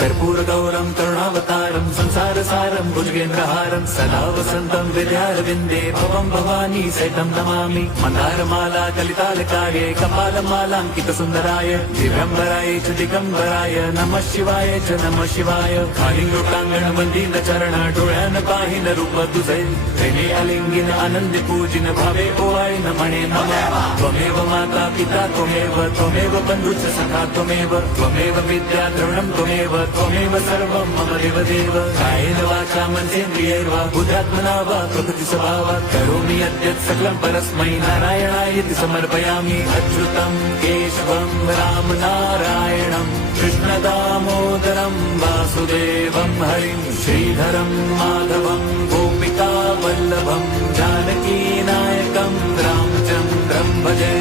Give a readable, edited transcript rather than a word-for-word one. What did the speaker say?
कर्पूरगौरं करुणावतारं संसारसारं भुजगेन्द्रहारं सदा वसन्तं विद्यारविन्दे भवं भवानी सहितं नमामि। मन्दारमाला कलितालकाये कपालमालाङ्कितसुन्दराय दिव्यम्बराय च दिगम्बराय नमः शिवाय च नमः शिवाय। कालिङ्गोटाङ्गणवन्दीन चरण डोळ्यान पाहिन रूप तुझे प्रेमे अलिंगिन आनंदी पूजिन भावे ओवाय न म्हणे नमः। त्वमेव माता पिता त्वमेव बन्धुश्च सखा त्वमेव विद्या द्रविणं त्वमेव सर्वं मम देवदेव। कायेन वाचा मनसेन्द्रियैर्वा बुद्ध्यात्मना वा प्रकृतिस्वभावात् करोमि यद्यत् सकलं परस्मै नारायणायेति समर्पयामि। अच्युतं केशवं रामनारायणं कृष्णदामोदरं वासुदेवं हरिं श्रीधरं माधवं गोपिकावल्लभं जानकीनायकं रामचन्द्रं भजे।